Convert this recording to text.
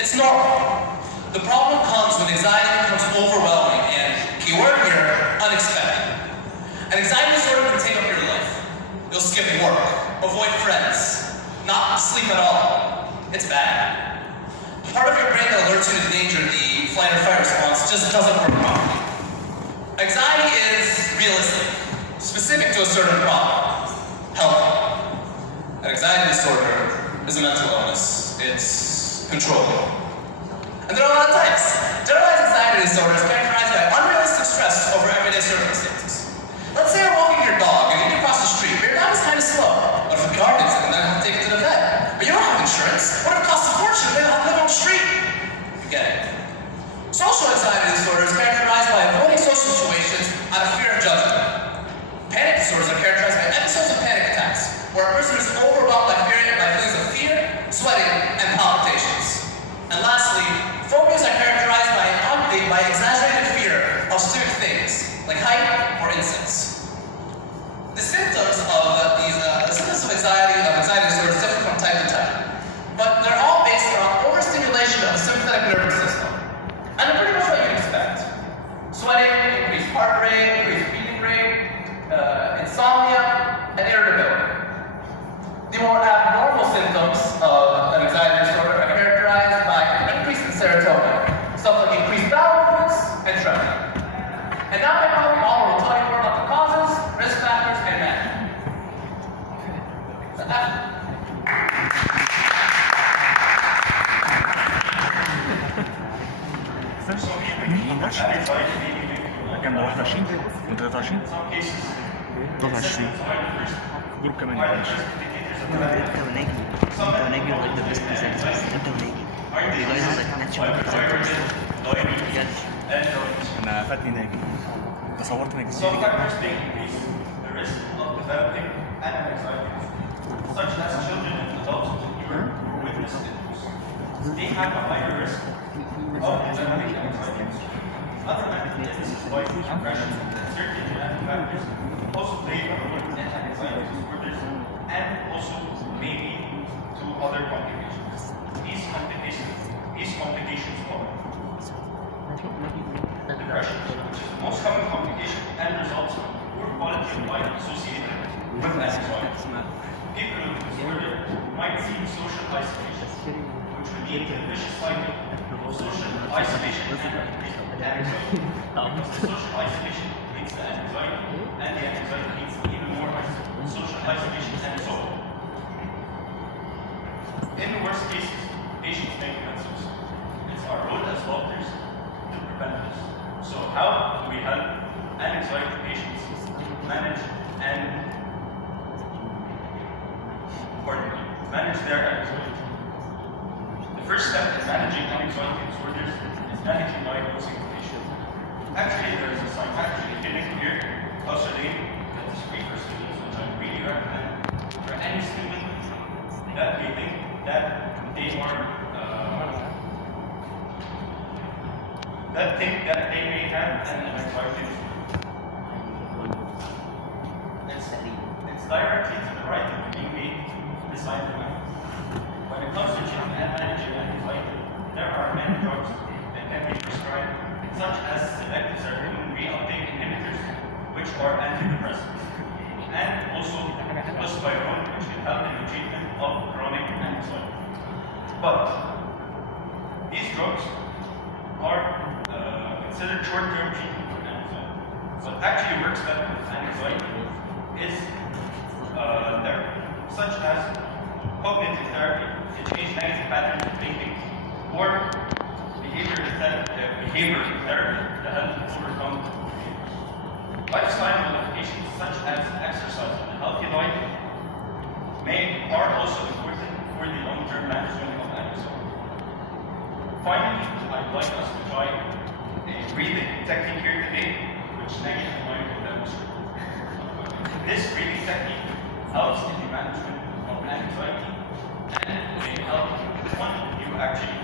It's normal. The problem comes when anxiety becomes overwhelming and, keyword here, unexpected. An anxiety disorder can take up your life. You'll skip work, avoid friends, not sleep at all. It's bad. The part of your brain that alerts you to danger, the flight or fight response, just doesn't work properly. Anxiety is realistic, specific to a certain problem, healthy. An anxiety disorder is a mental illness. It's controllable. And there are a lot of types. Generalized anxiety disorder is characterized by unrealistic stress over everyday circumstances. Let's say you're walking your dog and you cross the street, but your dog is kind of slow. What if a car hits it and then have to take it to the vet? But you don't have insurance. What if it costs a fortune and they don't have to live on the street? Forget it. Social anxiety disorder is characterized by avoiding social situations out of fear of judgment. Panic disorders are characterized by episodes of panic attacks, where a person is overwhelmed by feelings of fear, sweating, and palpitations. And lastly, phobias are characterized by exaggerated fear of certain things, like height or insects. The symptoms of anxiety disorders differ from type to type, but they're all based on overstimulation of the sympathetic nervous system. And they're pretty much what you'd expect. Sweating, increased heart rate, increased beating rate, insomnia, and irritability. The more abnormal symptoms of an anxiety disorder are characterized by an increase in serotonin, stuff like increased bowel movements and trembling. And now my colleague Oliver will tell you more about the causes, risk factors, and management. كان 21 انت 23 23 جروب كمان يا باشا انت وناجي like the best presenters. انت وناجي you guys are like natural presenters بجد. انا فاتني ناجي انت صورت ناجي such as children and adults who are witnessed in they have a higher risk of developing anxiety. Other mental illnesses like depression and certain genetic factors also play a role in anxiety disorders and also may lead to other complications. These complications are depression, which is the most common complication and results from poor quality of life associated with anxiety. People with disorder might see social isolation, which would lead to a vicious cycle of social isolation and anxiety. Because the social isolation leads to anxiety, and the anxiety leads to even more social isolation and so on. In the worst cases, patients may commit suicide. It's our role as doctors to prevent this. So how do we help anxiety patients manage their anxiety? The first step in managing anxiety disorders is medically diagnosing the patient. Actually, there is a psychiatric clinic here, Qasr Lane, that is free for students, which I really recommend for any student that may think that they may have an anxiety disorder. It's directly to the right of the being made beside the left. When it comes to treating and managing anxiety, there are many drugs that can be prescribed, such as selective serotonin reuptake inhibitors, which are antidepressants, and also buspirone, which can help in the treatment of chronic anxiety. But these drugs are considered short-term treatment for anxiety. What actually works better with anxiety is therapy, such as cognitive therapy to change negative patterns of thinking, or behavior therapy to help overcome behaviors. Lifestyle modifications such as exercise and a healthy life are also important for the long-term management of anxiety. Finally, I'd like us to try a breathing technique here today, which Nagi and I will demonstrate. This breathing technique helps in the management of anxiety and may help one of you actually